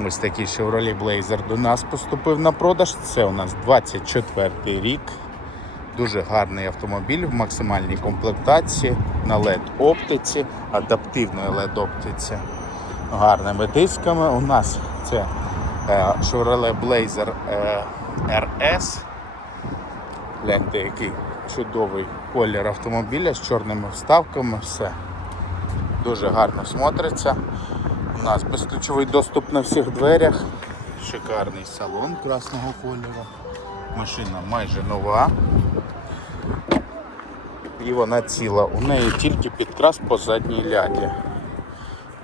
Ось такий Chevrolet Blazer до нас поступив на продаж. Це у нас 24 рік. Дуже гарний автомобіль в максимальній комплектації на LED оптиці, адаптивної LED оптиці, гарними дисками. У нас це е, Chevrolet Blazer е, RS. Гляньте, який чудовий колір автомобіля з чорними вставками. Все дуже гарно смотриться. У нас безключовий доступ на всіх дверях. Шикарний салон красного кольору. Машина майже нова. І вона ціла. У неї тільки підкрас по задній ляді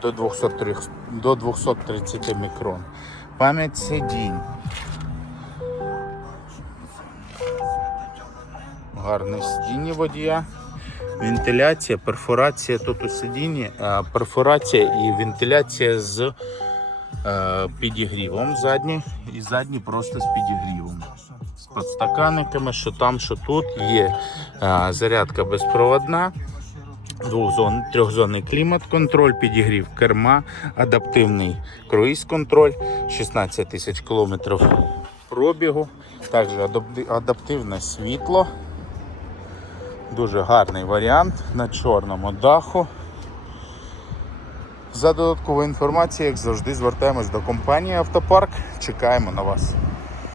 до 203, до 230 мікрон. Пам'ять сидінь. Гарне сидіння водія. Вентиляція, перфорація тут у сидінні, перфорація і вентиляція з е, підігрівом задній і задній просто з підігрівом. З подстаканниками, що там, що тут є е, зарядка безпроводна, двохзон, трьохзонний клімат-контроль, підігрів керма, адаптивний круїз-контроль, 16 тисяч кілометрів пробігу, також адаптивне світло. Дуже гарний варіант на чорному даху. За додатковою інформацією, як завжди, звертаємось до компанії Автопарк. Чекаємо на вас.